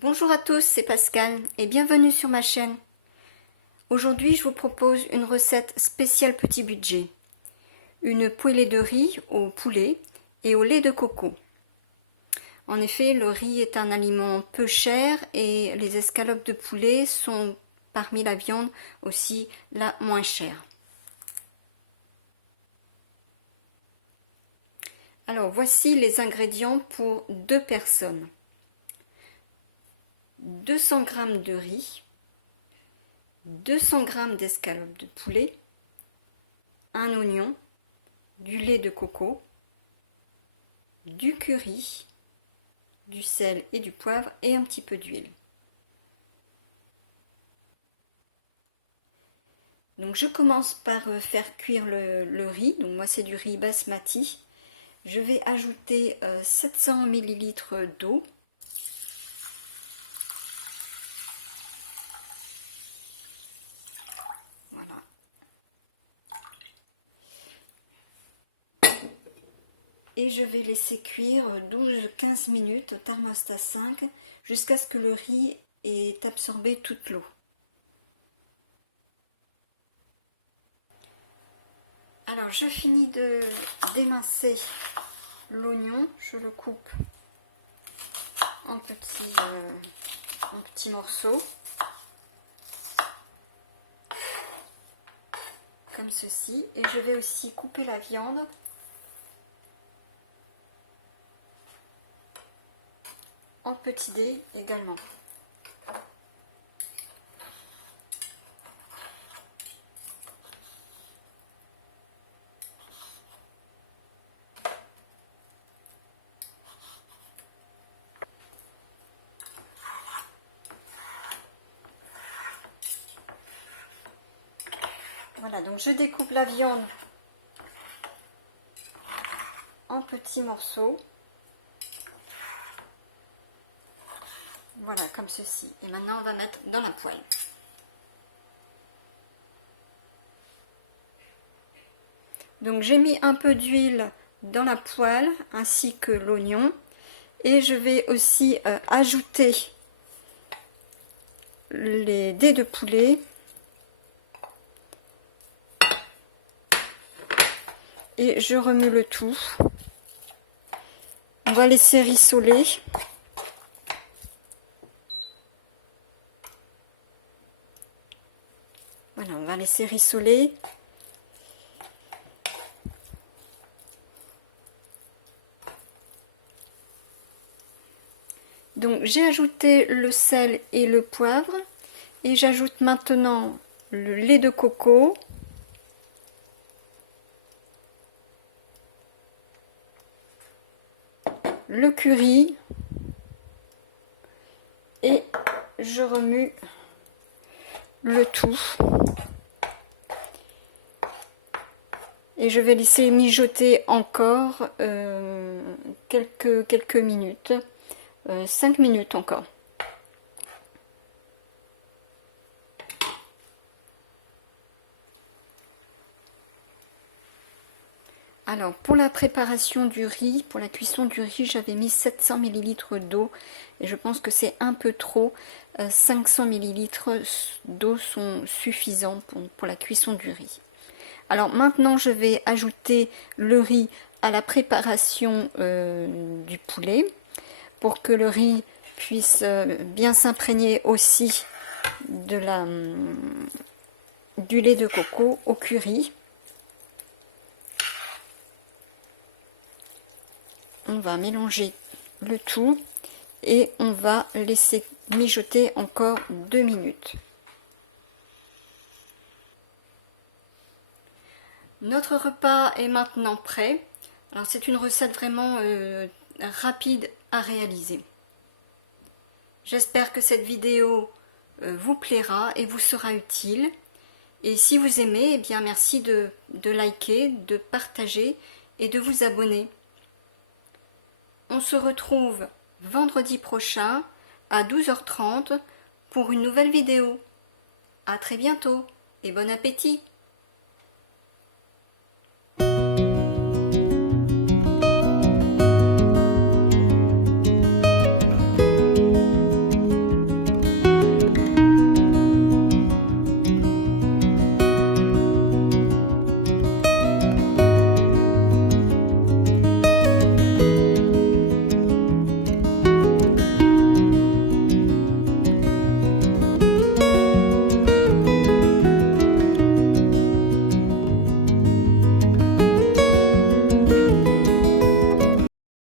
Bonjour à tous, c'est Pascal et bienvenue sur ma chaîne. Aujourd'hui, je vous propose une recette spéciale petit budget. Une poêlée de riz au poulet et au lait de coco. En effet, le riz est un aliment peu cher et les escalopes de poulet sont parmi la viande aussi la moins chère. Alors, voici les ingrédients pour 2 personnes. 200 g de riz, 200 g d'escalope de poulet, un oignon, du lait de coco, du curry, du sel et du poivre et un petit peu d'huile. Donc je commence par faire cuire le riz. Donc moi c'est du riz basmati. Je vais ajouter 700 ml d'eau. Voilà. Et je vais laisser cuire 12-15 minutes au thermostat 5 jusqu'à ce que le riz ait absorbé toute l'eau. Alors je finis d'émincer l'oignon, je le coupe en petits morceaux, comme ceci, et je vais aussi couper la viande en petits dés également. Voilà, donc je découpe la viande en petits morceaux. Voilà, comme ceci. Et maintenant, on va mettre dans la poêle. Donc, j'ai mis un peu d'huile dans la poêle, ainsi que l'oignon. Et je vais aussi ajouter les dés de poulet. Et je remue le tout. On va laisser rissoler. Voilà, on va laisser rissoler. Donc j'ai ajouté le sel et le poivre. Et j'ajoute maintenant le lait de coco. Le curry. Et je remue le tout. Et je vais laisser mijoter encore quelques minutes, 5 minutes encore. Alors pour la préparation du riz, pour la cuisson du riz, j'avais mis 700 ml d'eau et je pense que c'est un peu trop. 500 ml d'eau sont suffisants pour la cuisson du riz. Alors maintenant je vais ajouter le riz à la préparation du poulet pour que le riz puisse bien s'imprégner aussi du lait de coco au curry. On va mélanger le tout et on va laisser mijoter encore 2 minutes. Notre repas est maintenant prêt. Alors c'est une recette vraiment rapide à réaliser. J'espère que cette vidéo vous plaira et vous sera utile. Et si vous aimez, eh bien merci de liker, de partager et de vous abonner. On se retrouve vendredi prochain à 12h30 pour une nouvelle vidéo. À très bientôt et bon appétit!